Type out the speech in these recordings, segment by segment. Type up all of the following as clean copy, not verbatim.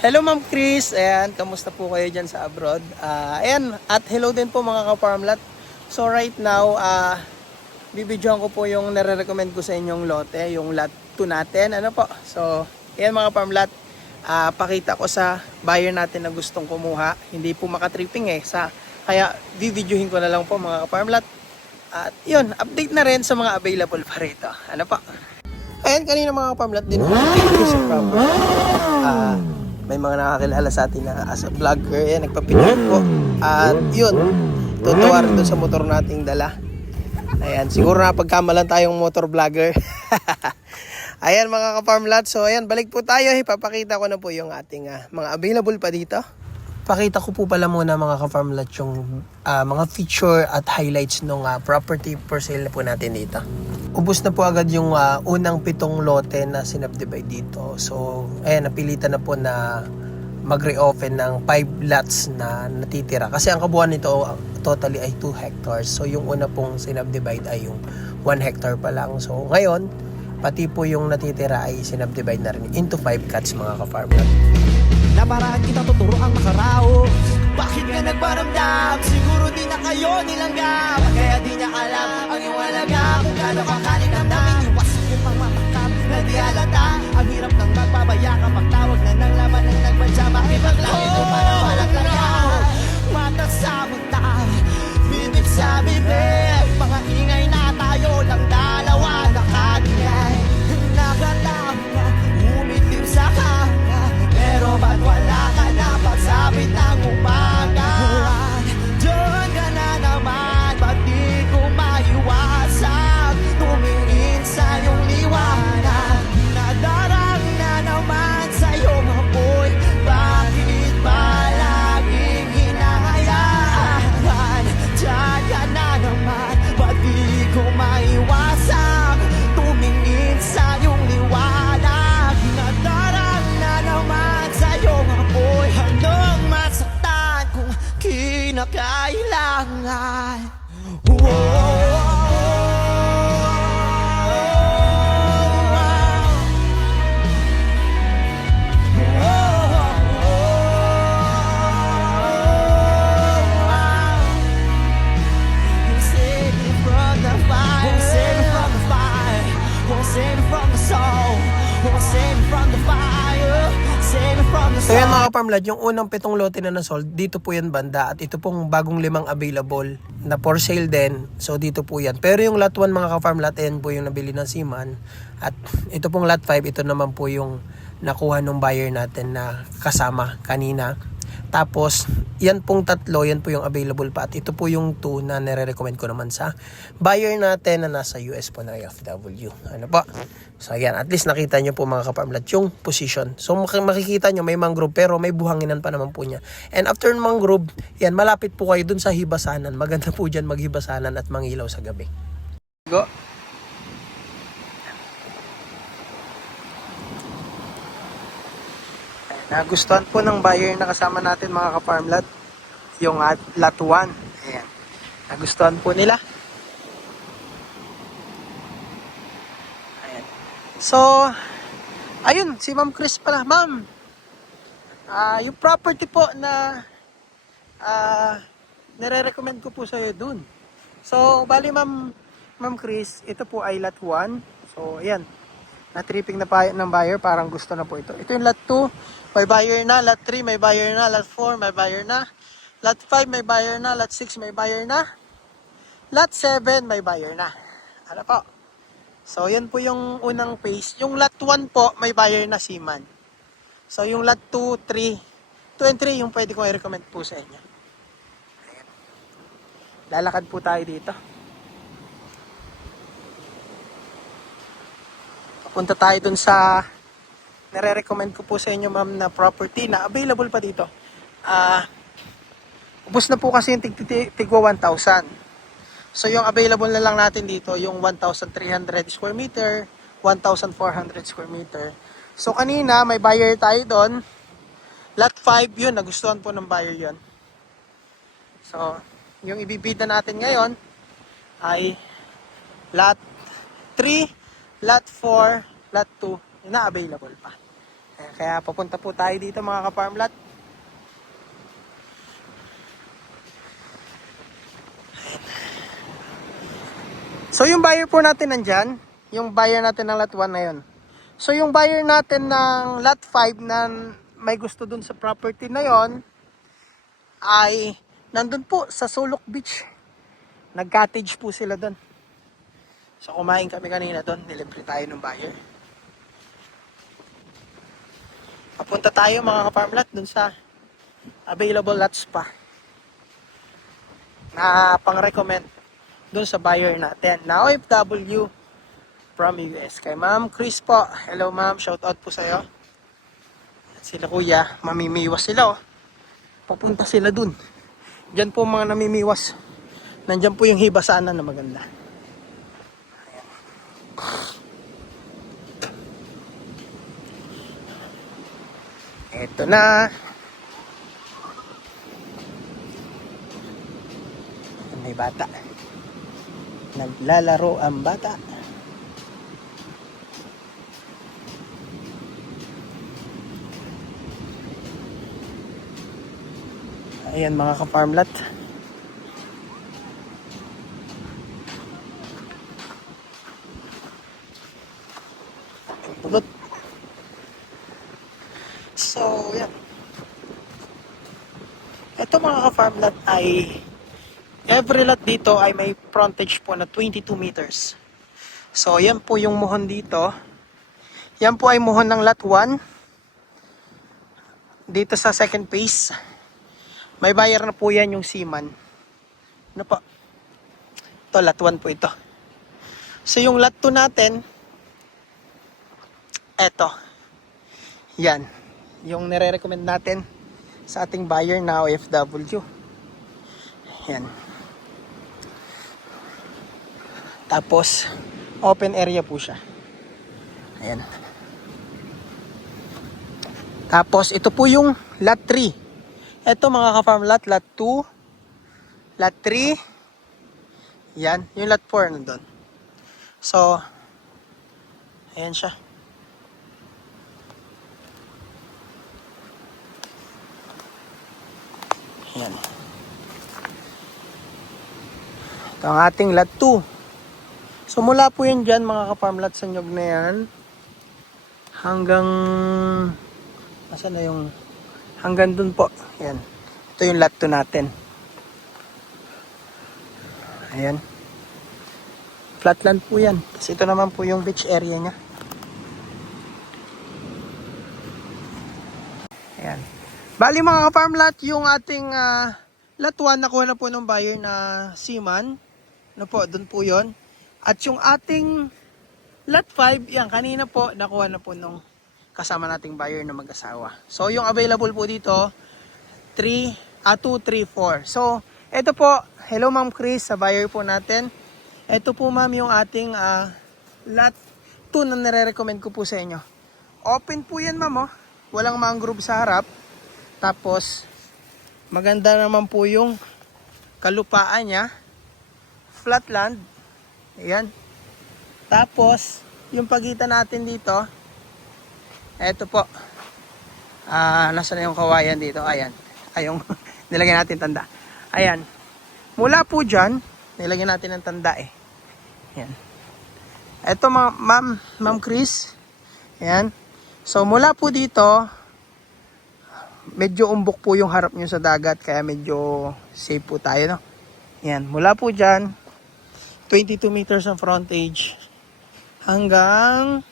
Hello Ma'am Chris, ayan, kamusta po kayo dyan sa abroad? Ayan, at hello din po mga ka-farmlat. So right now, bibidyoan ko po yung nare-recommend ko sa inyong lote, yung lot 2 natin. Ano po? So, ayan mga farmlat, pakita ko sa buyer natin na gustong kumuha. Hindi po makatripping kaya bibidyohin ko na lang po mga ka-farmlat. At yun, update na rin sa mga available pa rito. Ano po? Ayan, kanina mga ka-farmlat din po sa property. May mga nakakilala sa atin na as a vlogger, nagpa-picture po. At yun, tutuwa rin doon sa motor nating dala. Ayan, siguro na pagkamalan tayong motor vlogger. Ayan mga ka-farmlat, so ayan, balik po tayo. Ipapakita ko na po yung ating mga available pa dito. Pakita ko po pala muna mga ka-farmlat yung mga feature at highlights ng property for sale na po natin dito. Ubus na po agad yung unang 7 lote na sinubdivide dito. So, ayan, napilitan na po na mag-re-open ng 5 lots na natitira. Kasi ang kabuuan nito totally ay 2 hectares. So, yung una pong sinubdivide ay yung 1 hectare pa lang. So, ngayon, pati po yung natitira ay sinubdivide na rin into 5 cuts mga ka-farmer. Naparaan kita tuturo ang makaraos. Bakit ka nagparamdam? Siguro di na kayo nilanggap. Kaya di niya alam ang iyong alaga. Kung gano'n ka kalinamdamin, iwas yung pangmamakap na di halata. Ang hirap ng magpabaya kapag tawag na ng laman ng nagpadya. Makipaglangit o para walang langyaw. Mata sa mata, bibig sa bibig. Mga ingay na tayo lang dalawa nakagingay. Nakalam na umitim sa kanya. Pero ba't wala ka na pagsabit ng umaga? Diyan ka na naman, ba't di ko maiwasan? Tumingin sa iyong liwanag. Nadarang na naman sa iyong apoy. Bakit ba laging hinahayaan? Diyan ka na naman, ba't di ko maiwasan? Tumingin sa iyong liwanag. Nadarang na naman sa iyong apoy. Handang masaktan kung kinakailangan. Won't save me from the fire. Won't save me from the fire. Won't save me from the soul. Won't save me from the fire. Save me from the So yan soul. mga ka-farmlad, yung unang 7 lote na na-sold, dito po yan banda. At ito pong bagong 5 available na for sale din. So dito po yan. Pero yung lot 1 mga ka-farmlad, yan po yung nabili ng Seaman. At ito pong lot 5, ito naman po yung nakuha ng buyer natin na kasama kanina. Tapos, yan pong 3, yan po yung available pa. At ito po yung 2 na nire-recommend ko naman sa buyer natin na nasa US po na FW. Ano po? So, yan. At least nakita nyo po mga ka-farmlat yung position. So, makikita nyo may mangrove pero may buhanginan pa naman po niya. And after mangrove, yan, malapit po kayo dun sa hibasanan. Maganda po dyan maghibasanan at mangilaw sa gabi. Go! Nagustuhan po ng buyer na kasama natin mga ka-farmlat yung lot 1. Ayan. Nagustuhan po nila. Ayan. So, ayun, si Ma'am Chris pala. Ma'am, yung property po na nire-recommend ko po sa'yo dun. So, bali Ma'am Chris, ito po ay lot 1. So, ayan. Na-tripping na pa ng buyer, parang gusto na po ito. Ito yung lot 2. May buyer na, lot 3 may buyer na, lot 4 may buyer na, lot 5 may buyer na, lot 6 may buyer na, lot 7 may buyer na. Ano po? So, yan po yung unang phase. Yung lot 1 po, may buyer na Seaman. So, yung lot 2, 3, 2 and 3 yung pwede ko i-recommend po sa inyo. Ayan. Lalakad po tayo dito. Punta tayo dun sa nare-recommend ko po sa inyo ma'am na property na available pa dito. Ubus na po kasi yung tigwa 1,000. So yung available na lang natin dito yung 1,300 square meter, 1,400 square meter. So kanina may buyer tayo doon. Lot 5 yun, nagustuhan po ng buyer yun. So yung ibibida natin ngayon ay lot 3, lot 4, lot 2 na available pa. Kaya papunta po tayo dito mga ka-farmlat. So yung buyer po natin nandyan, yung buyer natin ng lot 1 na yun. So yung buyer natin ng lot 5 na may gusto dun sa property na yon ay nandun po sa Sulok Beach. Nag-cottage po sila dun. So kumain kami kanina dun, nilibre tayo ng buyer. Papunta tayo mga ka-farmlat dun sa available lots pa na pang-recommend dun sa buyer natin na OFW from US. Kay Ma'am Chris po. Hello ma'am, shout out po sa'yo. At sila kuya, mamimiwas sila oh. Papunta sila dun. Diyan po mga namimiwas. Nandyan po yung hibasanan na maganda. Ayan. Ito na. May bata. Naglalaro ang bata. Ayan mga ka-farmlat. Pulot. So, yan. Ito mga ka-farmlat ay every lot dito ay may frontage po na 22 meters. So, yan po yung muhon dito. Yan po ay muhon ng lot 1. Dito sa second phase. May buyer na po yan yung Seaman. Ano po? Ito, lot 1 po ito. So, yung lot 2 natin, eto. Yan. Yung nire-recommend natin sa ating buyer na OFW. Yan. Tapos, open area po siya. Ayan. Tapos, ito po yung lot 3. Ito mga ka-farm lot 2, lot 3, yan, yung lot 4 nandun. So, ayan siya. Ayan. Ito ang ating lot 2. So, mula po yan dyan mga ka-farm lot sa nyog na yan, hanggang, asan na yung, hanggang dun po. Ayan. Ito yung lot 2 natin. Ayan. Flatland po yan. Kasi ito naman po yung beach area niya. Ayan. Bali mga ka-farm lot, yung ating lot 1 nakuha na po ng buyer na Seaman. Ano po, dun po yon. At yung ating lot 5, yan, kanina po, nakuha na po nung kasama nating buyer na mag-asawa. So, yung available po dito, 2, 3, 4. So, ito po, hello Ma'am Chris, sa buyer po natin. Ito po ma'am yung ating lot 2 na nire-recommend ko po sa inyo. Open po yan ma'am oh. Walang mangrove sa harap. Tapos, maganda naman po yung kalupaan niya. Flatland. Ayan. Tapos, yung pagitan natin dito, eto po. Nasa na yung kawayan dito? Ayan. Ayong nilagyan natin tanda. Ayan. Mula po dyan, nilagyan natin ng tanda eh. Ayan. Eto Ma'am Chris. Ayan. So mula po dito, medyo umbok po yung harap nyo sa dagat. Kaya medyo safe po tayo, no? Ayan. Mula po dyan, 22 meters ang frontage. Hanggang,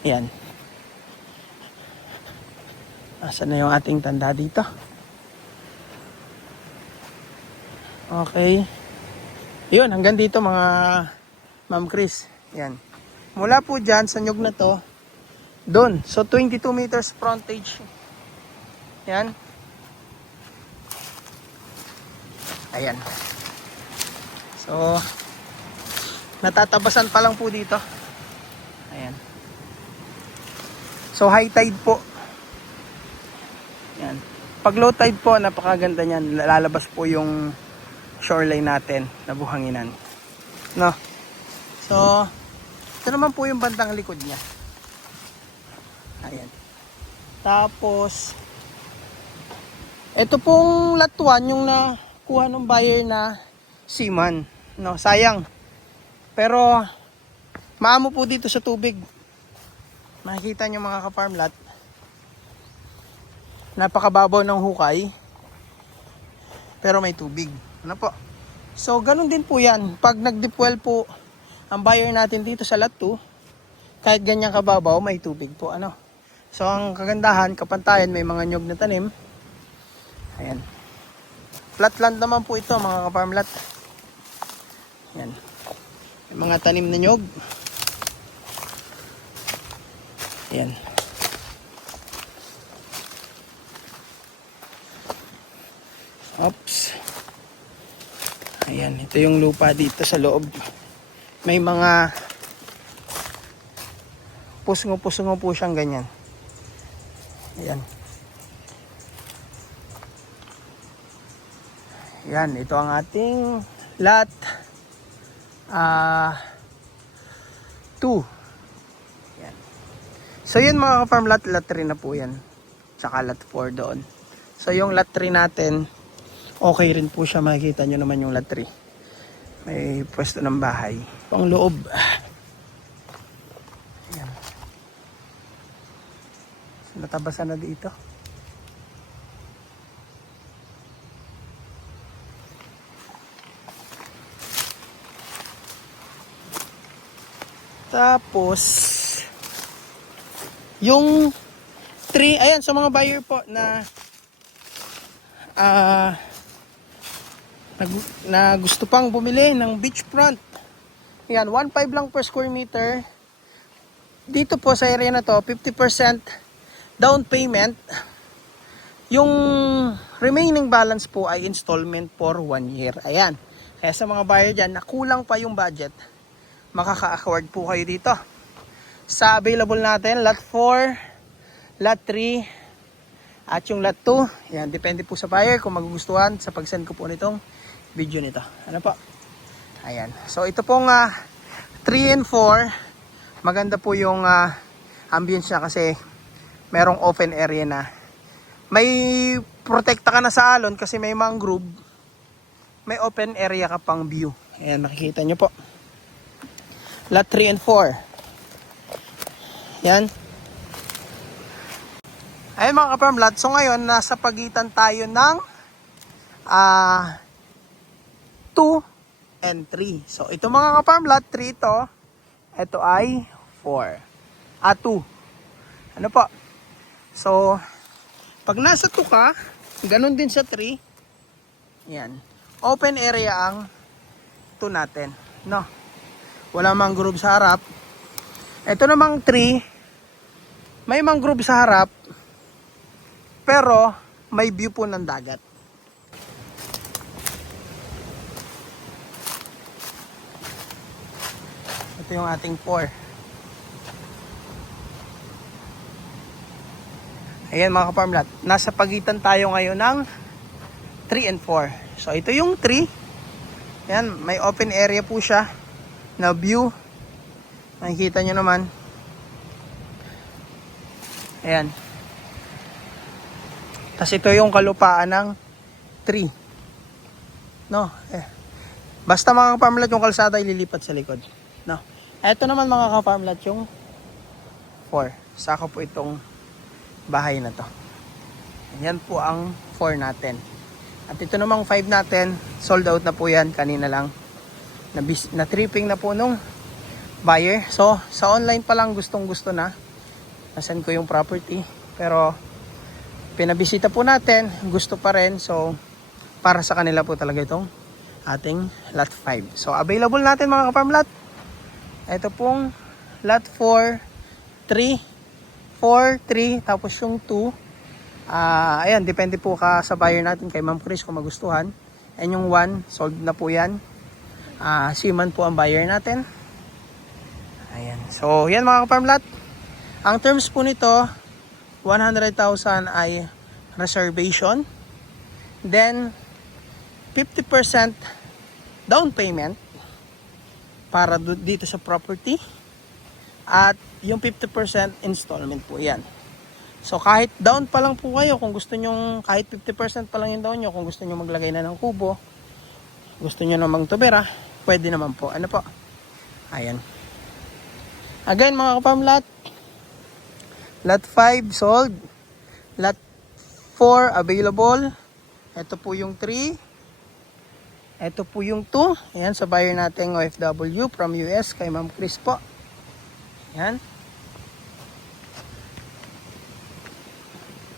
ayan. Asan na yung ating tanda dito? Okay. Yun, hanggang dito mga Ma'am Chris. Yan. Mula po dyan, sa nyug na to, doon. So, 22 meters frontage. Yan. Ayan. So, natatabasan pa lang po dito. Ayan. So, high tide po. Yan. Pag low tide po, napakaganda niyan. Lalabas po yung shoreline natin na buhanginan. No? So, ito naman po yung bandang likod niya. Ayan. Tapos, ito pong lot 1, yung nakuha ng buyer na seaman. No, sayang. Pero, maamo po dito sa tubig. Makikita nyo mga ka-farm lot. Napakababaw ng hukay. Pero may tubig. Ano po? So, ganun din po yan. Pag nag-deep well po ang buyer natin dito sa lot 2, kahit ganyan kababaw, may tubig po. Ano? So, ang kagandahan, kapantayan, may mga nyog na tanim. Ayan. Flat land naman po ito, mga ka-farm lot. Ayan. May mga tanim na nyog. Ayan. Oops. Ayan, ito yung lupa dito sa loob. May mga pusngo-pusngo po siyang ganyan. Ayan. Ayan, ito ang ating lot 2. Ayan. So yun mga ka-farm lot 3 na po yan. Tsaka lot 4 doon. So yung lot 3 natin, okay rin po siya. Makikita nyo naman yung lot 3. May pwesto ng bahay. Pang loob. Ayan. So, natabasan na dito. Tapos, yung 3, ayan, sa mga buyer po na na gusto pang bumili ng beachfront. Ayan, 1.5 lang per square meter. Dito po sa area na to, 50% down payment. Yung remaining balance po ay installment for 1 year. Ayan. Kaya sa mga buyer dyan, na kulang pa yung budget, makaka-accord po kayo dito. Sa available natin, lot 4, lot 3, at yung lot 2. Yan, depende po sa buyer kung magugustuhan sa pag-send ko po nitong video nito. Ano po? Ayan. So, ito pong 3 and 4. Maganda po yung ambience niya kasi merong open area na. May protekta ka na sa alon kasi may mangrove. May open area ka pang view. Ayan, makikita nyo po. Lot 3 and 4. Yan. Ayun mga ka-farm lot. So ngayon, nasa pagitan tayo ng 2 and 3. So ito mga ka-farm lot, 3 ito. Ito ay 4. 2. Ano po? So, pag nasa 2 ka, ganun din sa 3. Yan. Open area ang 2 natin. No? Wala mangrove sa harap. Ito namang 3, may mangrove sa harap, pero may view po ng dagat. Ito yung ating 4. Ayan mga ka-farm lot, nasa pagitan tayo ngayon ng 3 and 4. So ito yung 3. Yan, may open area po siya na view. Nakikita nyo naman. Ayan. Tapos ito yung kalupaan ng 3. No? Basta mga ka-farm lot, yung kalsada ililipat sa likod. No? Ito naman mga ka-farm lot, yung 4. Saka po itong bahay na to. Yan po ang 4 natin. At ito namang 5 natin, sold out na po yan. Kanina lang. Na tripping na po nung buyer. So, sa online pa lang gustong gusto na. Nasend ko yung property. Pero, pinabisita po natin. Gusto pa rin. So, para sa kanila po talaga itong ating lot 5. So, available natin mga ka-farm lot. Ito pong lot 4, 3, 4, 3, tapos yung 2. Ayan, depende po ka sa buyer natin kay Ma'am Chris kung magustuhan. And yung 1, sold na po yan. Seaman po ang buyer natin. Ayan. So, yan mga ka-farm lot. Ang terms po nito, 100,000 ay reservation. Then, 50% down payment para dito sa property. At yung 50% installment po yan. So kahit down pa lang po kayo, kung gusto nyo, kahit 50% pa lang yung down nyo, kung gusto nyo maglagay na ng kubo, gusto nyo namang tubera, pwede naman po. Ano po? Ayan. Again mga ka-farm lot, lot 5 sold, lot 4 available, ito po yung 3, ito po yung 2, ayan sa buyer nating OFW from US kay Ma'am Chris po. Ayan.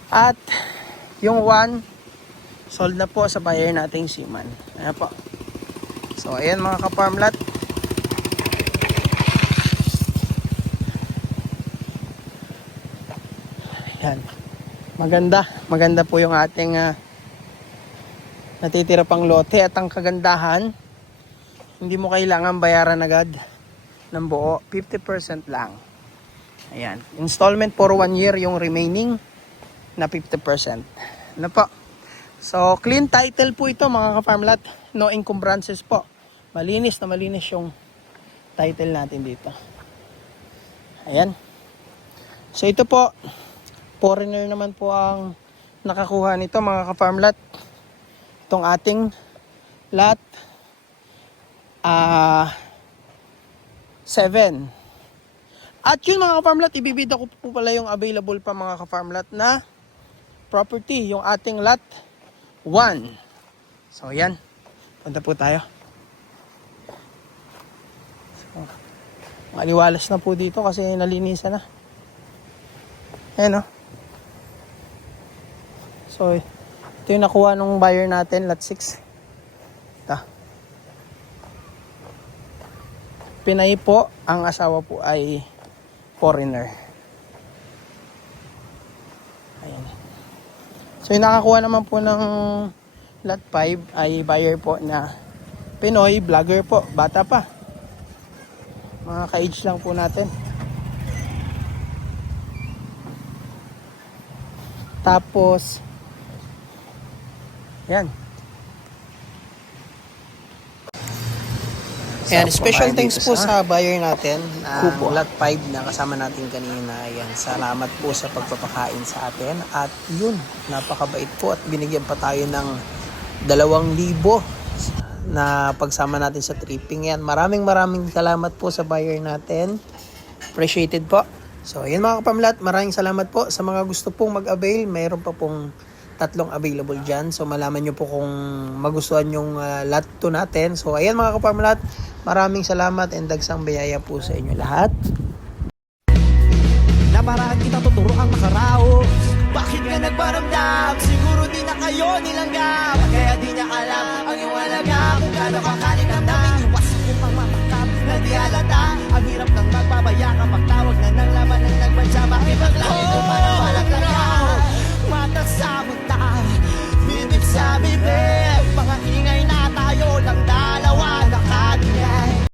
At yung 1 sold na po sa buyer nating Seaman. Ayan po. So ayan mga ka-farm lot. Ayan. Maganda po yung ating natitira pang lote at ang kagandahan, hindi mo kailangan bayaran agad ng buo, 50% lang. Ayan. Installment for 1 year yung remaining na 50%. Ano po? So, clean title po ito mga ka-farm lot. No encumbrances po. Malinis na malinis yung title natin dito. Ayan. So, ito po, foreigner naman po ang nakakuha nito mga ka-farm lot. Itong ating lot 7. At yun mga ka-farm lot, ibibida ko po pala yung available pa mga ka-farm lot na property, yung ating lot 1. So yan, punta po tayo. So, maliwalas na po dito kasi nalinisan na. Ayan o. So ito yung nakuha nung buyer natin, lot 6. Ito. Pinay po, ang asawa po ay foreigner. Ayan. So yung nakakuha naman po ng lot 5 ay buyer po na Pinoy, vlogger po, bata pa. Mga ka-age lang po natin. Tapos yan. Ayan, special thanks po sa buyer natin, lot 5 na kasama natin kanina. Ayan, salamat po sa pagpapakain sa atin. At yun, napakabait po at binigyan pa tayo ng 2,000 na pagsama natin sa tripping. Yan, maraming salamat po sa buyer natin. Appreciated po. So, ayan mga kapamlat, maraming salamat po sa mga gusto pong mag-avail. Mayroon pa pong 3 available dyan. So, malaman nyo po kung magustuhan yung lot 2 natin. So, ayan mga kapamlat, maraming salamat and dagsang biyaya po sa inyo lahat. Naparaan kita tuturo ang makaraos. Bakit ka nagparamdam? Siguro di na kayo nilanggap, kaya di niya alam ang iyong alaga. Kung gano'n kakalit ang daming iwas yung pangmamakap na di halata. Ang hirap ng magpabaya kapag tawag na ng laman ng nagbansa. Bakit ang langit ko parang walang kanya? Mata sa mata, bibig sa bibig.